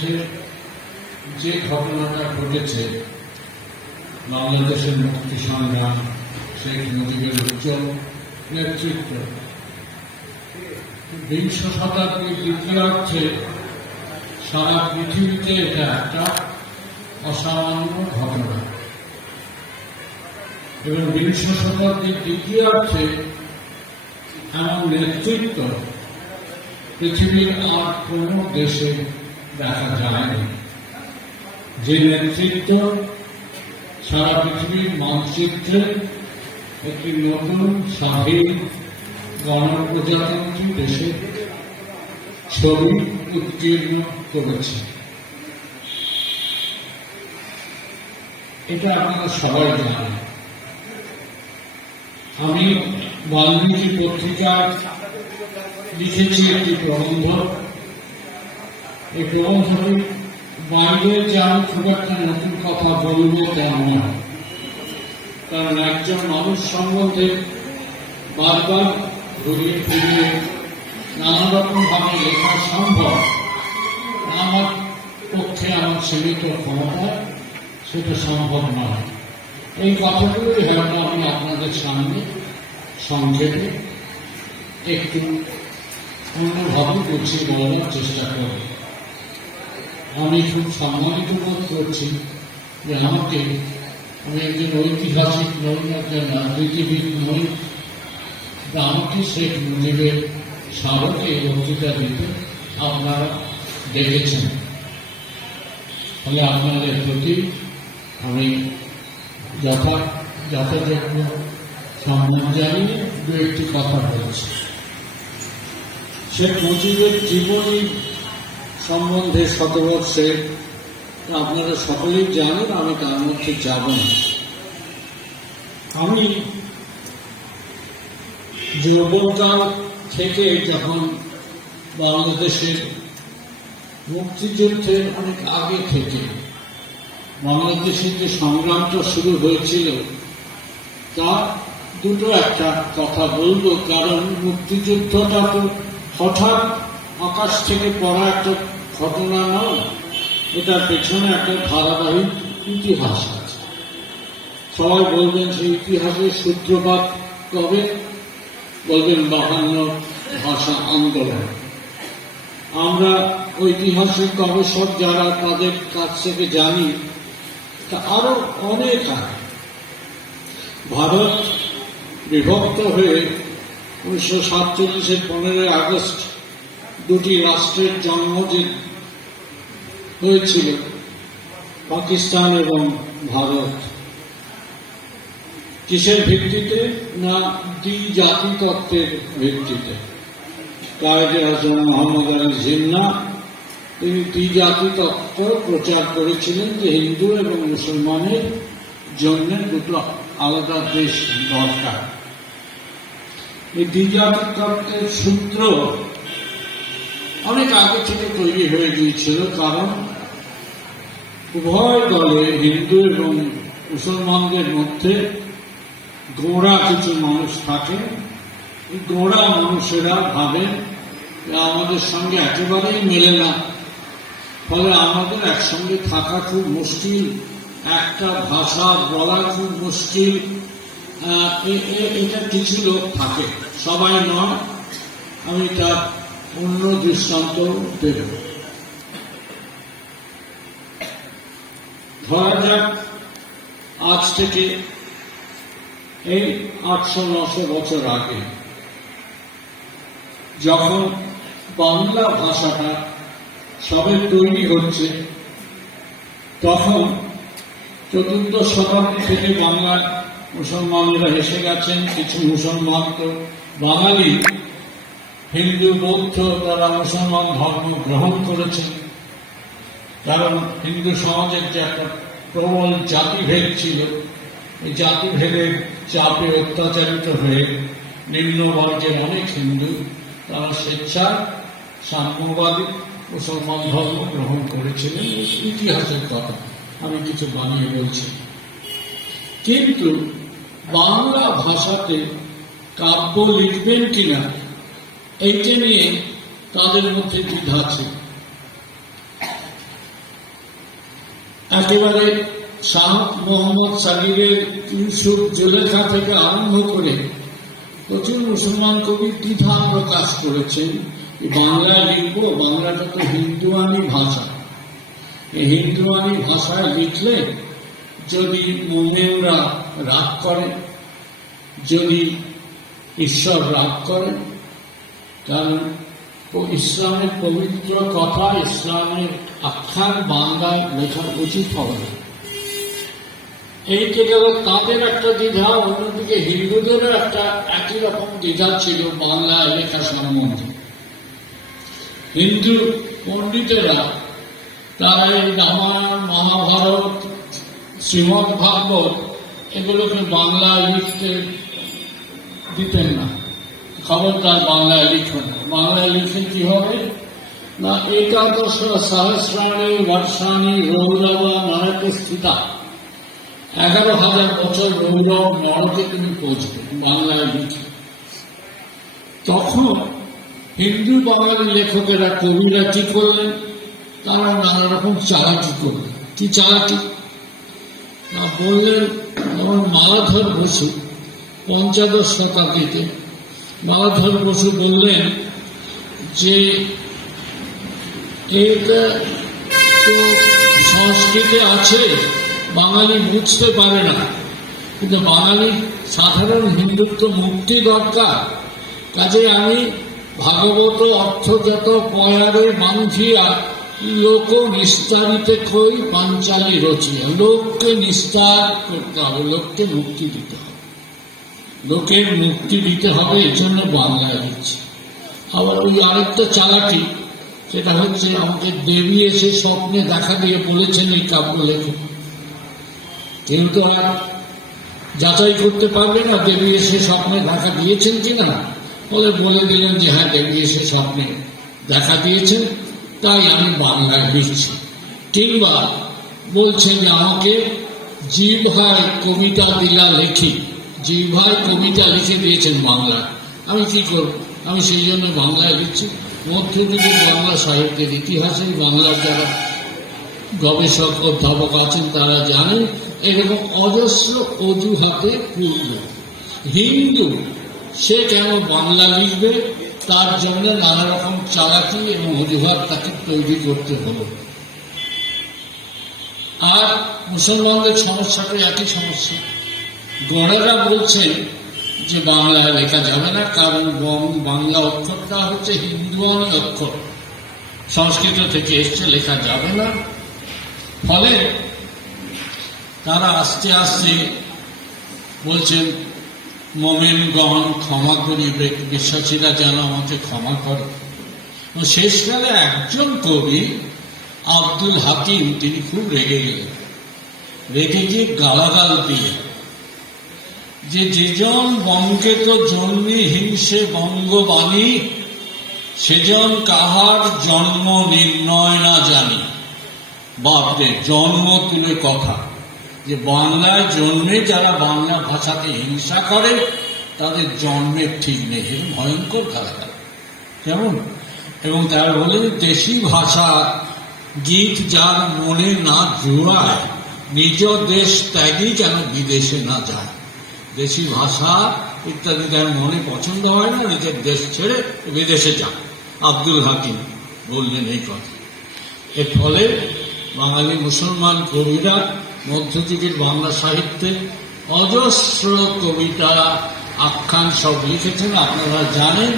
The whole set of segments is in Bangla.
মধ্যে যে ঘটনাটা ঘটেছে, বাংলাদেশের মুক্তি সংগ্রাম, শেখ মুজিবের উজ্জ্বল নেতৃত্ব, বিংশ শতাব্দীর দ্বিতীয়ার্ধে সারা পৃথিবীতে এটা একটা অসামান্য ঘটনা এবং বিংশ শতাব্দীর দ্বিতীয়ার্ধে এমন নেতৃত্ব পৃথিবীর আর কোনো দেশে দেখা যায়নি, যে নেতৃত্ব সারা পৃথিবীর মানচিত্রে একটি নতুন স্বাধীন গণপ্রজাতন্ত্রী দেশের ছবি উত্তীর্ণ করেছে। এটা আপনারা সবাই জানেন। আমি বাল্মীকি পত্রিকায় লিখেছি একটি প্রবন্ধ। এই প্রবন্ধটি বাইরে যে আমি খুব একটা নতুন কথা বলবো তেমন নয়, কারণ একজন মানুষ সম্বন্ধে বারবার ঘুরিয়ে ফিরিয়ে নানা রকম ভাবে লেখা সম্ভব, আমার পক্ষে আমার সীমিত ক্ষমতা সেটা সম্ভব নয়। এই কথাগুলোই হয়তো আমি আপনাদের সামনে সংক্ষেপে একটু অন্যভাবে গুছিয়ে বলার চেষ্টা করি। আমি খুব সম্মানিত বোধ করছি যে আমি একজন ঐতিহাসিক নই, একজন রাজনীতিবিদ নই, আমাকে শেখ মুজিবের স্মারকে বক্তৃতা দিতে আপনারা দেখেছেন। ফলে আপনাদের প্রতি আমি যথাযোগ্য সম্মান জানিয়ে দু একটি কথা বলছি। শেখ মুজিবের জীবনী সম্বন্ধে শতবর্ষে আপনারা সকলেই জানেন, আমি তার মধ্যে যাব না। আমি যৌবনকাল থেকে যখন বাংলাদেশের মুক্তিযুদ্ধের অনেক আগে থেকে বাংলাদেশের যে সংগ্রামটা শুরু হয়েছিল, তার দুটো একটা কথা বলবো। কারণ মুক্তিযুদ্ধটা তো হঠাৎ আকাশ থেকে পড়া একটা ঘটনা নয়, এটার পেছনে একটা ধারাবাহিক ইতিহাস আছে। সবাই বলবেন সেই ইতিহাসের সূত্রপাত কবে? বলবেন 52 ভাষা আন্দোলন। আমরা ঐতিহাসিক গবেষক যারা, তাদের কাছ থেকে জানি তা আরো অনেক আগে। ভারত বিভক্ত হয়ে 1947-এর 15 আগস্ট দুটি রাষ্ট্রের জন্ম যে হয়েছিল, পাকিস্তান এবং ভারত, কিসের ভিত্তিতে? না, দ্বিজাতি তত্ত্বের ভিত্তিতে। কায়েদে আজম মোহাম্মদ আলী জিন্নাহ তিনি দ্বিজাতি তত্ত্ব প্রচার করেছিলেন যে হিন্দু এবং মুসলমানের জন্য দুটো আলাদা দেশ দরকার। এই দ্বিজাতি তত্ত্বের সূত্র অনেক আগে থেকে তৈরি হয়ে গিয়েছিল, কারণ উভয় দলে হিন্দু এবং মুসলমানদের মধ্যে গোঁড়া কিছু মানুষ থাকে। এই গোঁড়া মানুষেরা ভাবে আমাদের সঙ্গে একেবারেই মেলে না, ফলে আমাদের একসঙ্গে থাকা খুব মুশকিল, একটা ভাষা বলা খুব মুশকিল। এটা কিছু লোক থাকে, সবাই নয়। আমি তার অন্য দৃষ্টান্ত দেব। ধরা যাক আজ থেকে এই 800-900 বছর আগে যখন বাংলা ভাষাটা সবে তৈরি হচ্ছে, তখন 14 শতাব্দী থেকে বাংলার মুসলমানেরা এসে গেছেন। কিছু মুসলমান তো বাঙালি, হিন্দু বৌদ্ধ তারা মুসলমান ধর্ম গ্রহণ করেছেন। কারণ হিন্দু সমাজের যে একটা প্রবল জাতিভেদ ছিল, এই জাতিভেদের চাপে অত্যাচারিত হয়ে নিম্নবর্গের অনেক হিন্দু তারা স্বেচ্ছায় সাম্যবাদী মুসলমান ধর্ম গ্রহণ করেছিলেন। ইতিহাসের কথা, আমি কিছু বানিয়ে বলছি। কিন্তু বাংলা ভাষাতে কাব্য লিখবেন কিনা এইটা নিয়ে তাদের মধ্যে দ্বিধা ছিল। একেবারে শাহ মোহাম্মদ সাগিরের ইউসুফ জুলেখা থেকে আরম্ভ করে প্রচুর মুসলমান কবি দ্বিধা প্রকাশ করেছেন বাংলায় লিখবো। বাংলাটা তো হিন্দুয়ানি ভাষা, এই হিন্দুয়ানি ভাষায় লিখলে যদি মোমেনরা রাগ করে, যদি ঈশ্বর রাগ করে, কারণ ইসলামের পবিত্র কথা, ইসলামের আখ্যান বাংলায় লেখা উচিত হবে না। এইটা গেল তাদের একটা দ্বিধা। অন্যদিকে হিন্দুদেরও একটা একই রকম দ্বিধা ছিল বাংলায় লেখা সম্বন্ধে। হিন্দু পণ্ডিতেরা তারা এই রামায়ণ, মহাভারত, শ্রীমদ্ ভাগবত এগুলোকে বাংলায় লিখতে দিতেন না। খবরদার বাংলায় লিখুন। বাংলায় লিখে কি হবে না, একাদশ সহস্রাণী বর্ষাণী রৌরবা নরকে স্থিতা, 11,000 বছর রৌরব নরকে তিনি পৌঁছবেন বাংলায় লিখে। তখন হিন্দু বাঙালি লেখকেরা, কবিরা কি করলেন, তারা নানা রকম চালাকি করলেন। কি চালাকি না, বললেন যেমন মালাধর বসু 15শ শতাব্দীতে মালাধর বসু বললেন যে এটা তো সংস্কৃতে আছে, বাঙালি বুঝতে পারে না, কিন্তু বাঙালি সাধারণ হিন্দুত্ব মুক্তি দরকার, কাজে আমি ভাগবত অর্থজাত পয়ারে বাঞ্ছিয়া লোক নিস্তারিতে কই পাঞ্চালি রচিয়া। লোককে নিস্তার করতে হবে, লোককে মুক্তি দিতে হবে, লোকের মুক্তি দিতে হবে, এই জন্য বাংলায় লিখছি। আবার ওই আরেকটা চালাকি, সেটা হচ্ছে আমাকে দেবী এসে স্বপ্নে দেখা দিয়ে বলেছেন এই কাব্য লেখো, কিন্তু আর যাচাই করতে পারবে না দেবী এসে স্বপ্নে দেখা দিয়েছেন কিনা। বলে দিলেন যে হ্যাঁ দেবী এসে স্বপ্নে দেখা দিয়েছেন, তাই আমি বাংলায় লিখছি। কিংবা বলছেন যে আমাকে জিভায় কবিতা দিলা লেখি, জিভায় কবিতা লিখে দিয়েছেন বাংলায়, আমি কি করব, আমি সেই জন্য বাংলায় লিখছি। মধ্যযুগের বাংলা সাহিত্যের ইতিহাসে বাংলার যারা গবেষক অধ্যাপক আছেন তারা জানেন এরকম অজস্র অজুহাতে পূর্ণ। হিন্দু সে কেন বাংলা লিখবে, তার জন্য নানা রকম চালাকি এবং অজুহাত তাকে তৈরি করতে হলো। আর মুসলমানদের সমস্যাটা একই সমস্যা। গণেরা বলছেন যে বাংলায় লেখা যাবে না, কারণ বাংলা অক্ষরটা হচ্ছে হিন্দুয়ানি অক্ষর, সংস্কৃত থেকে এসছে, লেখা যাবে না। ফলে তারা আস্তে আস্তে বলছেন মোমেনগণ ক্ষমা করিবে, বিশ্বাসীরা যেন আমাকে ক্ষমা করে। শেষকালে একজন কবি আব্দুল হাকিম তিনি খুব রেগে গেলেন, রেগে গিয়ে গালাগাল দিয়ে যে যেজন বঙ্গে তো জন্মে হিংসে বঙ্গবাণী, সেজন কাহার জন্ম নির্ণয় না জানি। বাপরে, জন্ম তুলে কথা, যে বাংলায় জন্মে যারা বাংলা ভাষাকে হিংসা করে তাদের জন্মের ঠিক নেই, ভয়ঙ্কর গালাগাল কেমন। এবং তারা বলেন দেশি ভাষা গীত যার মনে না জোড়ায়, নিজ দেশ ত্যাগী যেন বিদেশে না যায়। দেশি ভাষা ইত্যাদি যার মনে পছন্দ হয় না, নিজের দেশ ছেড়ে বিদেশে যায়। আব্দুল হাকিম বললেন এই কথা। এর ফলে বাঙালি মুসলমান কবিরা মধ্যযুগের বাংলা সাহিত্যে অজস্র কবিতা, আখ্যান সব লিখেছেন। আপনারা জানেন,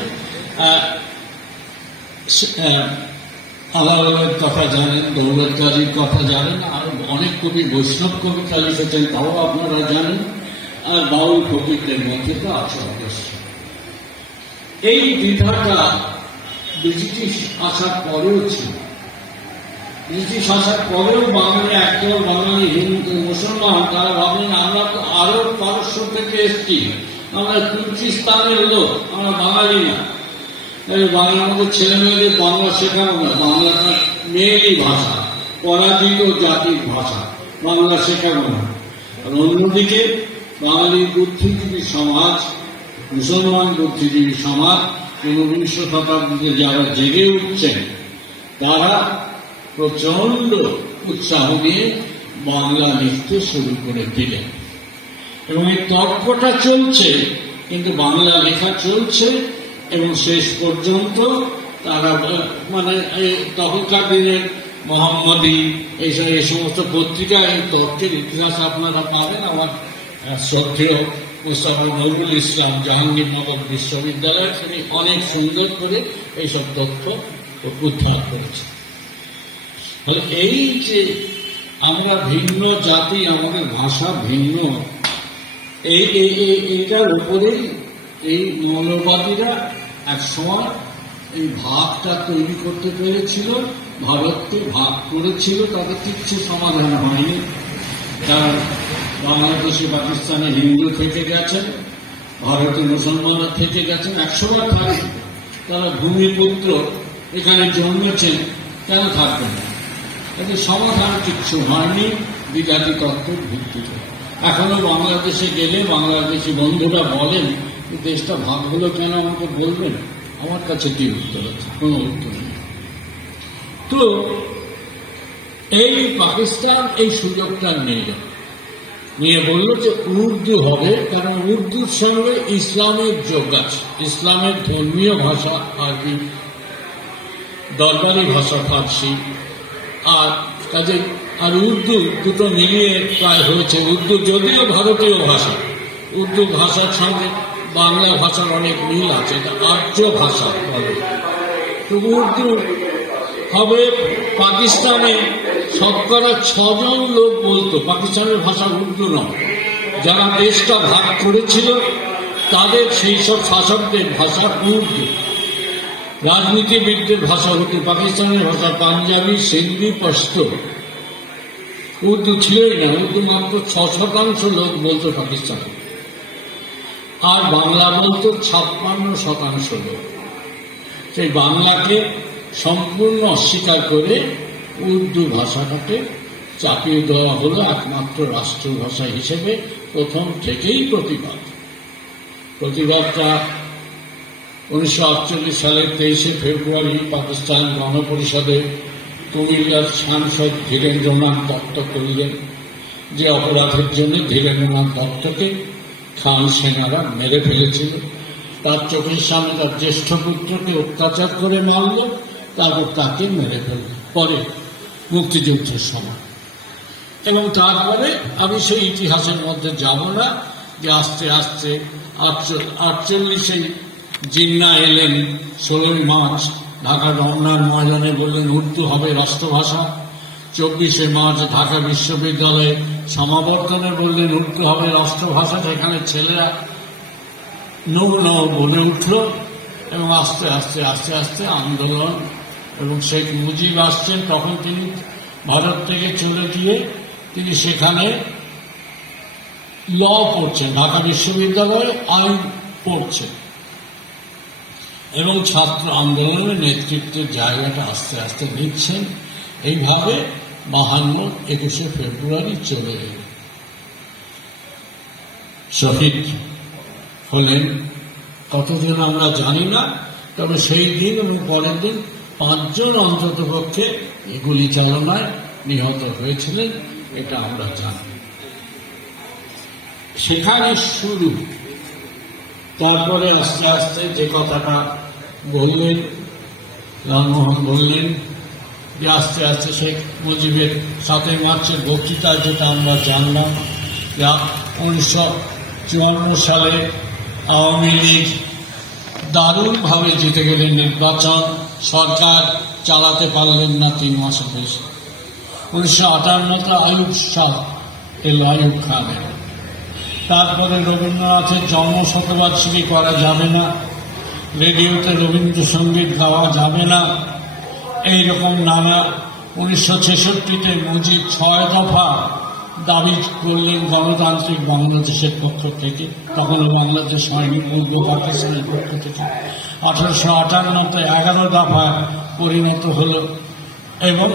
আলাউলের কথা জানেন, দৌলত গাজীর কথা জানেন, আর অনেক কবি বৈষ্ণব কবিতা লিখেছেন, তাও আপনারা জানেন। আর বাউল কবিদের মধ্যে তো আছে অবশ্য। এই দ্বিধাটা ব্রিটিশ আসার পরেও ছিল। ব্রিটিশ আসার পরেও বাঙালি একদল বাঙালি হিন্দু মুসলমান তারা ভাবলেন আমরা তো আরো পারস্য থেকে এসছি, আমরা তুর্কিস্তানের লোক, আমরা বাঙালি না। আমাদের ছেলে মেয়েদের বাংলা শেখানো না, বাংলাটা মেয়েরই ভাষা, পরাজিত জাতির ভাষা, বাংলা শেখানো না। আর অন্যদিকে বাঙালি বুদ্ধিজীবী সমাজ, মুসলমান বুদ্ধিজীবী সমাজ, 19বিংশ শতাব্দীতে যারা জেগে উঠছেন তারা প্রচন্ড উৎসাহ নিয়ে বাংলা লিখতে শুরু করে দিলেন। এবং এই তর্কটা চলছে, কিন্তু বাংলা লেখা চলছে এবং শেষ পর্যন্ত তারা মানে তখনকার দিনের মোহাম্মদী এই সমস্ত পত্রিকায় এই তর্কের ইতিহাস আপনারা পাবেন। আমার শ্রদ্ধেয় মুস্তাফা নজরুল ইসলাম জাহাঙ্গীরনগর বিশ্ববিদ্যালয়ে তিনি অনেক সুন্দর করে এইসব তথ্য উদ্ধার করেছেন। এই যে আমরা ভিন্ন জাতি, আমাদের ভাষা ভিন্ন, এইটার উপরেই এই মৌলবাদীরা একসময় এই ভাগটা তৈরি করতে পেরেছিল, ভারতকে ভাগ করেছিল, তাদের কিচ্ছু সমাধান হয়নি। কারণ বাংলাদেশে পাকিস্তানে হিন্দু থেকে গেছেন, ভারতে মুসলমানরা থেকে গেছেন, একসময় থাকবে, তারা ভূমিপুত্র এখানে জন্মেছেন, কেন থাকবে না? এতে সমাধান কিচ্ছু হয়নি বিজাতি তত্ত্বের ভিত্তিতে। এখনো বাংলাদেশে গেলে বাংলাদেশি বন্ধুরা বলেন দেশটা ভাগ হলো কেন, আমাকে বলবেন? আমার কাছে কি উত্তর আছে? কোনো উত্তর নেই। তো এই পাকিস্তান এই সুযোগটা নিয়ে বলল যে উর্দু হবে, কারণ উর্দুর সঙ্গে ইসলামের যোগ আছে। ইসলামের ধর্মীয় ভাষা আরবি, দরবারি ভাষা ফার্সি, আর কাজে আর উর্দু দুটো মিলিয়ে প্রায় হয়েছে। উর্দু যদিও ভারতীয় ভাষা, উর্দু ভাষার সঙ্গে বাংলা ভাষার অনেক মিল আছে, এটা আর্য ভাষা বলে। তো উর্দু হবে। পাকিস্তানে শতকরা 6 জন লোক বলতো পাকিস্তানের ভাষা উর্দু নয়। যারা দেশটা ভাগ করেছিল তাদের সেই সব শাসকদের ভাষা উর্দু। রাজনীতিবিদদের ভাষা হতো পাকিস্তানের ভাষা পাঞ্জাবি, সিন্ধি, পশতো। উর্দু ছিলই না। উর্দু মাত্র 6% লোক বলতো পাকিস্তানে, আর বাংলা বলতো 56% লোক। সেই বাংলাকে সম্পূর্ণ অস্বীকার করে উর্দু ভাষাটাকে চাপিয়ে দেওয়া হলো একমাত্র রাষ্ট্রভাষা হিসেবে। প্রথম থেকেই প্রতিবাদটা 1948 সালের 23শে ফেব্রুয়ারি পাকিস্তান গণপরিষদে কুমিল্লার সাংসদ ধীরেন্দ্রনাথ দত্ত করলেন, যে অপরাধের জন্য ধীরেন্দ্রনাথ দত্তকে খান সেনারা মেরে ফেলেছিল। তার চোখের সামনে তার জ্যেষ্ঠ পুত্রকে অত্যাচার করে মারল, তারপর তাকে মেরে ফেলল পরে মুক্তিযুদ্ধের সময়। এবং তারপরে আমি সেই ইতিহাসের মধ্যে যাব না, যে আস্তে আস্তে 48 জিন্না এলেন 16 মার্চ ঢাকা রমনার ময়দানে, বললেন উর্দু হবে রাষ্ট্রভাষা। 24শে মার্চ ঢাকা বিশ্ববিদ্যালয়ে সমাবর্তনে বললেন উর্দু হবে রাষ্ট্রভাষা। সেখানে ছেলেরা নৌ বলে উঠল এবং আস্তে আস্তে আস্তে আস্তে আন্দোলন। এবং শেখ মুজিব আসছেন, তখন তিনি ভারত থেকে চলে গিয়ে তিনি সেখানে ল পড়ছেন, ঢাকা বিশ্ববিদ্যালয়ে আইন পড়ছেন এবং ছাত্র আন্দোলনের নেতৃত্বের জায়গাটা আস্তে আস্তে নিচ্ছেন। এইভাবে 51 ফেব্রুয়ারি চলে এল। শহীদ হলেন কতজন আমরা জানি না, তবে সেই দিন এবং পরের দিন 5 জন অন্তত পক্ষে গুলি চালনায় নিহত হয়েছিলেন, এটা আমরা জানি। সেখানে শুরু। তারপরে আস্তে আস্তে যে কথাটা বললেন রামমোহন, বললেন যে আস্তে আস্তে শেখ মুজিবের 7 মার্চের বক্তৃতা, যেটা আমরা জানলাম, যা 1954 সালে আওয়ামী লীগ দারুণভাবে জিতে গেলেন নির্বাচন, সরকার চালাতে পারলেন না 3 মাসের বেশি। 1958 আয়ুব শাহ এল, আয়ুব খানের। তারপরে রবীন্দ্রনাথের জন্মশতবার্ষিকী করা যাবে না, রেডিওতে রবীন্দ্রসঙ্গীত গাওয়া যাবে না, এইরকম নানা। 1966-তে মুজিব 6 দফা দাবি করলেন গণতান্ত্রিক বাংলাদেশের পক্ষ থেকে, তখনও বাংলাদেশ হয়নি, পূর্ব পাকিস্তানের পক্ষ থেকে। 1858-তে 11 দফা পরিণত হল এবং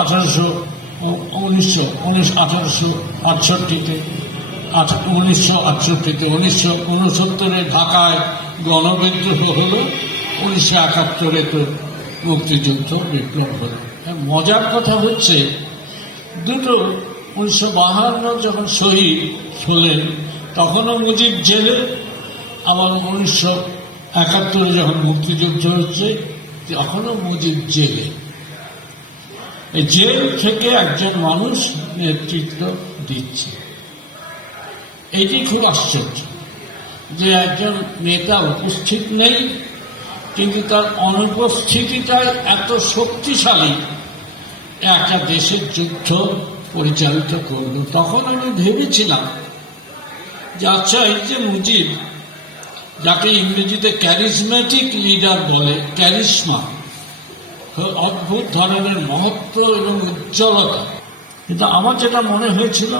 1868-তে 1969-এ ঢাকায় গণবিদ্রোহ হল, 1971-এ তো মুক্তিযুদ্ধ বিপ্লব হল। মজার কথা হচ্ছে দুটো 1952 যখন শহীদ হলেন তখনও মুজিব জেলে, আবার 1971 যখন মুক্তিযুদ্ধ হচ্ছে তখনও মুজিব জেলে। এই জেল থেকে একজন মানুষ নেতৃত্ব দিচ্ছে, এটি খুব আশ্চর্য যে একজন নেতা উপস্থিত নেই, কিন্তু তার অনুপস্থিতিটাই এত শক্তিশালী একটা দেশের যুদ্ধ পরিচালিত করল। তখন আমি ভেবেছিলাম যে আচ্ছা, এই যে মুজিব, যাকে ইংরেজিতে ক্যারিজম্যাটিক লিডার বলে, ক্যারিশমা, অদ্ভুত ধরনের মহত্ব এবং উজ্জ্বলতা, কিন্তু আমার যেটা মনে হয়েছিল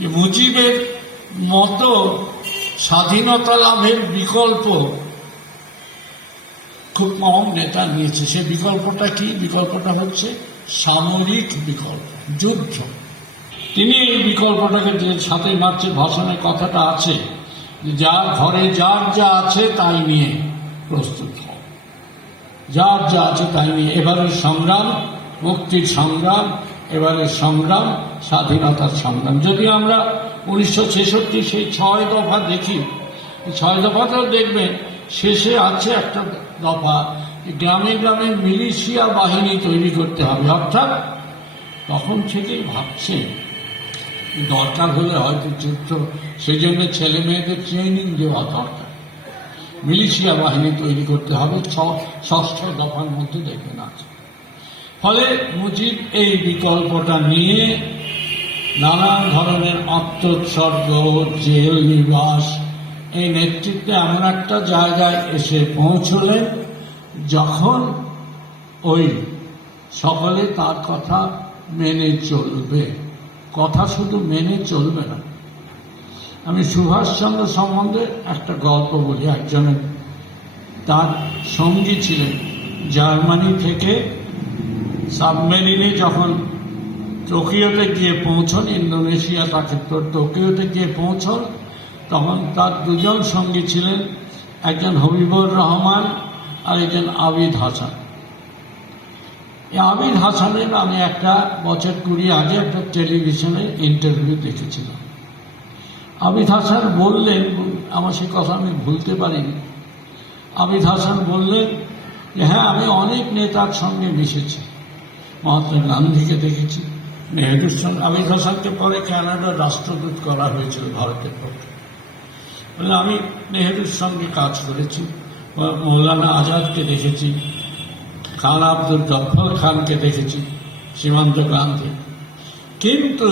যে মুজিবের মতো স্বাধীনতা লাভের বিকল্প খুব কম নেতা নিয়েছে। সে বিকল্পটা কি? বিকল্পটা হচ্ছে সামরিক বিকল্প, যুদ্ধ। তিনি এই বিকল্পটাকে, যে 7 মার্চের ভাষণের কথাটা আছে, যার ঘরে যার যা আছে তাই নিয়ে প্রস্তুত হও, যার যা আছে তাই নিয়ে। এবারের সংগ্রাম মুক্তির সংগ্রাম, এবারের সংগ্রাম স্বাধীনতার সংগ্রাম। যদি আমরা 1966 সেই 6 দফা দেখি, 6 দফাতেও দেখবেন শেষে আছে একটা দফা, গ্রামে গ্রামে মিলিশিয়া বাহিনী তৈরি করতে হবে। অর্থাৎ তখন থেকেই ভাবছে দরকার হলে হয়তো যুদ্ধ, সেই জন্য ছেলে মেয়েদের ট্রেনিং দেওয়া দরকার, মিলিশিয়া বাহিনী তৈরি করতে হবে। 6ষ্ঠ দফার মধ্যে দেখবেন আছে। ফলে মুজিব এই বিকল্পটা নিয়ে নানান ধরনের আত্মোৎসর্গ, জেল নিবাস, এই নেতৃত্বে এমন একটা জায়গায় এসে পৌঁছলেন যখন ওই সকলে তার কথা মেনে চলবে। কথা শুধু মেনে চলবে না। আমি সুভাষচন্দ্র সম্বন্ধে একটা গল্প বলি। একজনের, তার সঙ্গী ছিলেন জার্মানি থেকে সাবমেরিনে যখন টোকিওতে গিয়ে পৌঁছন, ইন্দোনেশিয়া তাকে টোকিওতে গিয়ে পৌঁছন, তখন তার 2 জন সঙ্গী ছিলেন, একজন হবিবুর রহমান আর একজন আবিদ হাসান। এই আবিদ হাসানের আমি একটা বছর 20 আগে একটা টেলিভিশনে ইন্টারভিউ দেখেছিলাম। আবিদ হাসান বললেন, আমার সে কথা আমি ভুলতে পারিনি, আবিদ হাসান বললেন যে হ্যাঁ, আমি অনেক নেতার সঙ্গে মিশেছি, মহাত্মা গান্ধীকে দেখেছি, নেহরুর সঙ্গে। আবিদ হাসানকে পরে কানাডার রাষ্ট্রদূত করা হয়েছিল ভারতের পক্ষে। বলে আমি নেহরুর সঙ্গে কাজ করেছি, মৌলানা আজাদকে দেখেছি, খান আব্দুল গফর খানকে দেখেছি, সীমান্ত ক্রান্তি। কিন্তু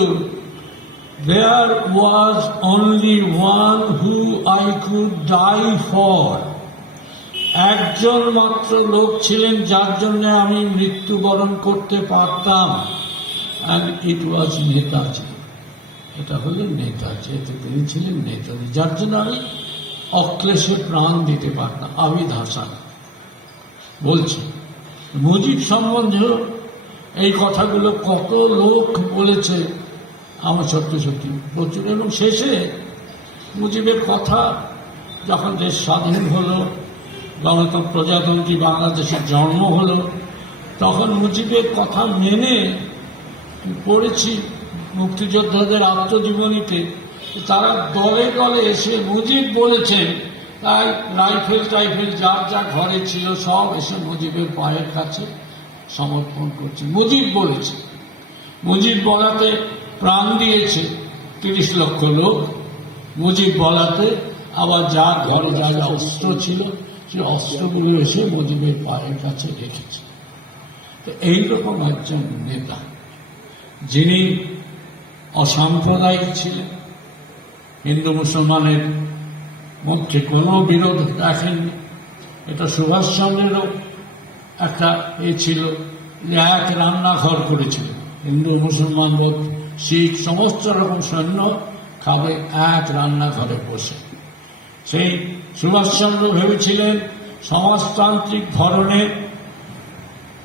there was only one who I could die for. একজন মাত্র লোক ছিলেন যার জন্য আমি মৃত্যুবরণ করতে পারতাম, and it was নেতাজি। এটা হলেন নেতাজি। তিনি ছিলেন নেতাজি, যার জন্য আমি অক্লেশে প্রাণ দিতে পারতাম। আবিদ হাসান বলছে। মুজিব সম্বন্ধেও এই কথাগুলো কত লোক বলেছে, আমার সত্যি সত্যি প্রচুর। এবং শেষে মুজিবের কথা, যখন দেশ স্বাধীন হলো, গণতন্ত্র প্রজাতন্ত্রী বাংলাদেশের জন্ম হলো, তখন মুজিবের কথা মেনে পড়েছি মুক্তিযোদ্ধাদের আত্মজীবনীতে, তারা দলে দলে এসে মুজিব বলেছেন, তাই রাইফেল টাইফেল যার যা ঘরে ছিল সব এসে মুজিবের পায়ের কাছে সমর্পণ করছে। মুজিব বলেছে, মুজিব বলাতে প্রাণ দিয়েছে 30 লক্ষ লোক। মুজিব বলাতে আবার যার ঘরে যা যা অস্ত্র ছিল সেই অস্ত্রগুলো এসে মুজিবের পায়ের কাছে রেখেছে। তো এইরকম একজন নেতা, যিনি অসাম্প্রদায়িক ছিলেন, হিন্দু মুসলমানের মধ্যে কোনো বিরোধ রাখেননি। এটা সুভাষচন্দ্রেরও একটা ছিল যে এক রান্নাঘর করেছিল, হিন্দু মুসলমান বৌদ্ধ শিখ সমস্ত রকম সৈন্য খাবে এক রান্নাঘরে বসে। সেই সুভাষচন্দ্র ভেবেছিলেন সমাজতান্ত্রিক ধরনের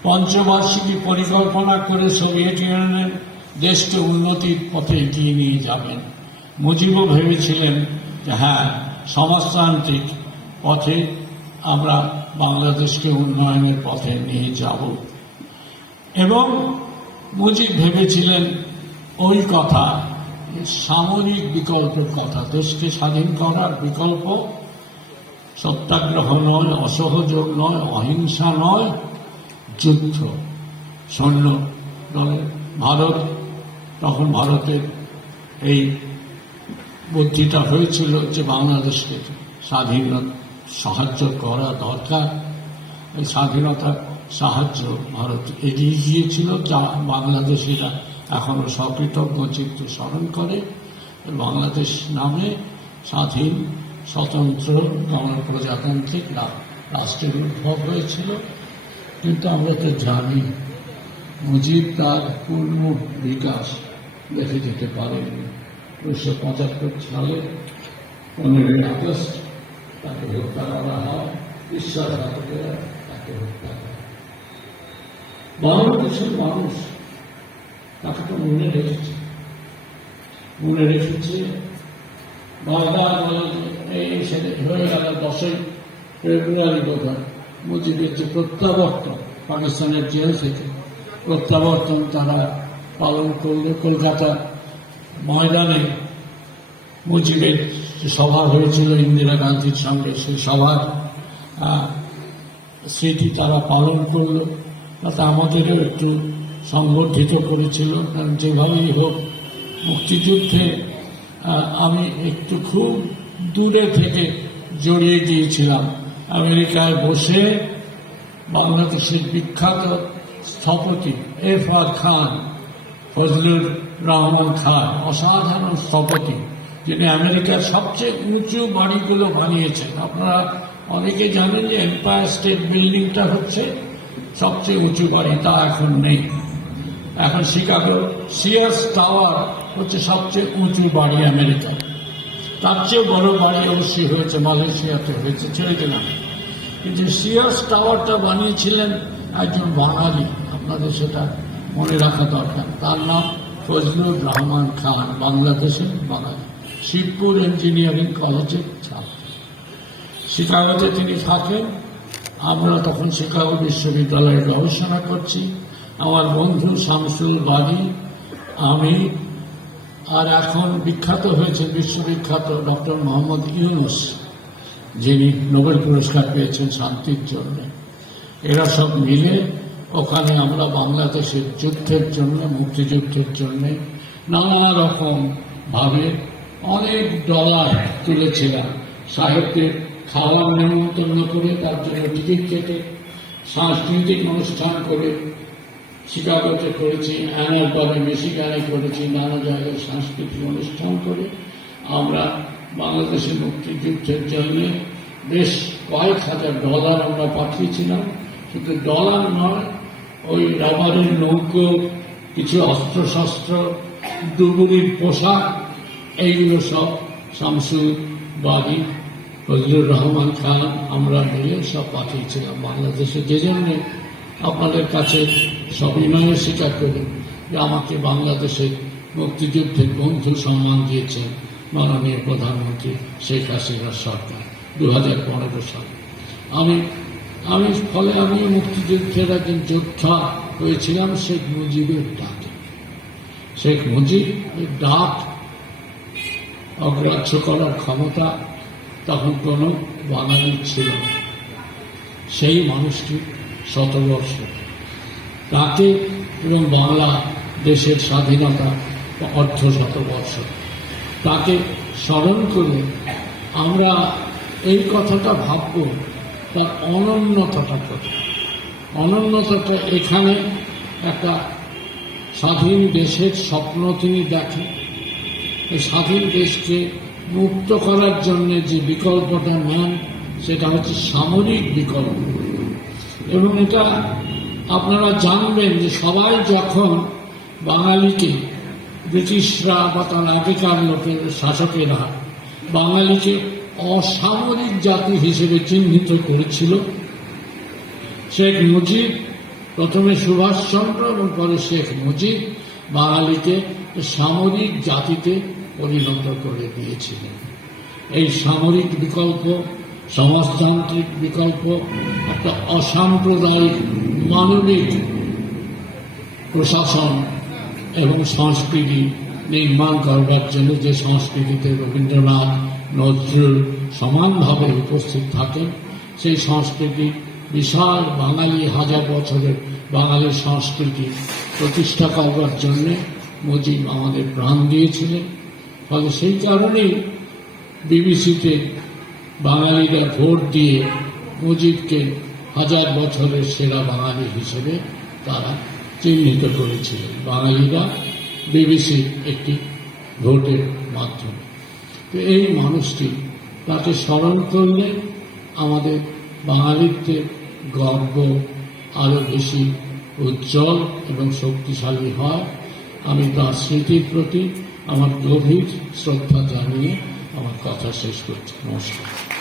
পঞ্চবার্ষিকী পরিকল্পনা করে সোভিয়েত ইউনিয়নের দেশকে উন্নতির পথে এগিয়ে নিয়ে যাবেন। মুজিবও ভেবেছিলেন যে হ্যাঁ, সমাজতান্ত্রিক পথে আমরা বাংলাদেশকে উন্নয়নের পথে নিয়ে যাব। এবং মুজিব ভেবেছিলেন ওই কথা, সামরিক বিকল্পের কথা, দেশকে স্বাধীন করার বিকল্প সত্যাগ্রহ নয়, অসহযোগ নয়, অহিংসা নয়, যুদ্ধ। সৈন্য দলের ভারত, তখন ভারতের এই বুদ্ধিটা হয়েছিল যে বাংলাদেশকে স্বাধীনতা সাহায্য করা দরকার। এই স্বাধীনতার সাহায্য ভারত এগিয়ে গিয়েছিল, যা বাংলাদেশিরা এখনো সকৃতজ্ঞ চিত্তে স্মরণ করে। বাংলাদেশ নামে স্বাধীন স্বতন্ত্র গণপ্রজাতান্ত্রিক রাষ্ট্রের উদ্ভব হয়েছিল। কিন্তু আমরা তো জানি মুজিব তার পূর্ণ বিকাশ দেখে যেতে পারেননি। 1975 সালে 15ই আগস্ট তাকে হত্যা করা হয়, বিশ্বাসঘাতকেরা তাকে হত্যা করে। বাংলাদেশের মানুষ তাকে তো মনে রেখেছে। বারবার এই সেটা হয়ে গেল 10ই ফেব্রুয়ারি বোধহয় মুজিবের যে প্রত্যাবর্তন, পাকিস্তানের জেল থেকে প্রত্যাবর্তন তারা পালন করলে। কলকাতা ময়দানে মুজিবের সভা হয়েছিল ইন্দিরা গান্ধীর সঙ্গে, সেই সভার স্মৃতি তারা পালন করল। তাতে আমাদেরও একটু সংবর্ধিত করেছিল, কারণ যেভাবেই হোক মুক্তিযুদ্ধে আমি একটু খুব দূরে থেকে জড়িয়ে গিয়েছিলাম। আমেরিকায় বসে বাংলাদেশের বিখ্যাত স্থপতি এফ.আর. খান, ফজলুর রহমান খান, অসাধারণ স্থপতি, যিনি আমেরিকার সবচেয়ে উঁচু বাড়িগুলো বানিয়েছেন। আপনারা অনেকে জানেন যে এম্পায়ার স্টেট বিল্ডিংটা হচ্ছে সবচেয়ে উঁচু বাড়ি, তা এখন নেই। এখন শিকাগো সিয়ার্স টাওয়ার হচ্ছে সবচেয়ে উঁচু বাড়ি আমেরিকার। তার চেয়ে বড় বাড়ি অবশ্যই হয়েছে মালয়েশিয়াতে, হয়েছে, ছেড়ে দিলাম। কিন্তু সিয়ার্স টাওয়ারটা বানিয়েছিলেন একজন বাঙালি, আপনাদের সেটা মনে রাখা দরকার। তার নাম ফজলুর রহমান খান, বাংলাদেশের বাঙালি, শিবপুর ইঞ্জিনিয়ারিং কলেজের ছাত্র। শিকাগোতে তিনি থাকেন। আমরা তখন শিকাগো বিশ্ববিদ্যালয়ে গবেষণা করছি। আমার বন্ধু শামসুল বারী, আমি, আর এখন বিখ্যাত হয়েছে বিশ্ববিখ্যাত ডক্টর মোহাম্মদ ইউনুস, যিনি নোবেল পুরস্কার পেয়েছেন শান্তির জন্য। এরা সব মিলে ওখানে আমরা বাংলাদেশের যুদ্ধের জন্য, মুক্তিযুদ্ধের জন্য নানা রকম ভাবে অনেক ডলার তুলেছিলাম। সাহেবদের খাওয়ার নেমন্তন্ন করে, তার জন্য টিকিট কেটে, সাংস্কৃতিক অনুষ্ঠান করে, শিকাগোতে করেছি, অ্যানার পরে মিশিগানে করেছি, নানা জায়গায় সাংস্কৃতিক অনুষ্ঠান করে আমরা বাংলাদেশের মুক্তিযুদ্ধের জন্য বেশ কয়েক হাজার ডলার আমরা পাঠিয়েছিলাম। শুধু ডলার নয়, ওই রাবারের নৌকো, কিছু অস্ত্রশস্ত্র, ডুবুরির পোশাক, এইগুলো সব শামসুল বারী, ফজলুর রহমান খান আমরা মিলে সব পাঠিয়েছিলাম বাংলাদেশে। যে জন্য আপনাদের কাছে সবিনয়ে স্বীকার করি যে আমাকে বাংলাদেশের মুক্তিযুদ্ধের বন্ধু সম্মান দিয়েছেন মাননীয় প্রধানমন্ত্রী শেখ হাসিনার সরকার 2015 সালে। ফলে আমি মুক্তিযুদ্ধের একজন যোদ্ধা হয়েছিলাম শেখ মুজিবের ডাকে। শেখ মুজিবের ডাক অগ্রাহ্য করার ক্ষমতা তখন কোনো বাঙালির ছিল না। সেই মানুষটি শতবর্ষ, তাকে এবং বাংলা দেশের স্বাধীনতা অর্ধশতবর্ষ, তাকে স্মরণ করে আমরা এই কথাটা ভাবব, তার অনন্যতাটা কোথায়। অনন্যতাটা এখানে একটা স্বাধীন দেশের স্বপ্ন তিনি দেখেন। এই স্বাধীন দেশকে মুক্ত করার জন্য যে বিকল্পটা নেন সেটা হচ্ছে সামরিক বিকল্প। এবং এটা আপনারা জানবেন যে সবাই যখন বাঙালিকে, ব্রিটিশরা বা তার আগেকার লোকের শাসকেরা বাঙালিকে অসামরিক জাতি হিসেবে চিহ্নিত করেছিল, শেখ মুজিব, প্রথমে সুভাষচন্দ্র এবং পরে শেখ মুজিব বাঙালিকে সামরিক জাতিতে পরিণত করে দিয়েছিলেন। এই সামরিক বিকল্প, সমাজতান্ত্রিক বিকল্প, একটা অসাম্প্রদায়িক মানবিক প্রশাসন এবং সংস্কৃতি নির্মাণ করবার জন্য, যে সংস্কৃতিতে রবীন্দ্রনাথ নজরুল সমানভাবে উপস্থিত থাকেন, সেই সংস্কৃতি বিশাল বাঙালি, হাজার বছরের বাঙালির সংস্কৃতি প্রতিষ্ঠা করবার জন্য মুজিব আমাদের প্রাণ দিয়েছিলেন। ফলে সেই কারণেই বিবিসিতে বাঙালিরা ভোট দিয়ে মুজিবকে হাজার বছরের সেরা বাঙালি হিসেবে তারা চিহ্নিত করেছিলেন, বাঙালিরা বিবিসির একটি ভোটের মাধ্যমে। তো এই মানুষটি, তাকে স্মরণ করলে আমাদের বাঙালিত্বের গর্ব আরো বেশি উজ্জ্বল এবং শক্তিশালী হয়। আমি তার স্মৃতির প্রতি আমার গভীর শ্রদ্ধা জানিয়ে আমার কথা শেষ করছি। নমস্কার।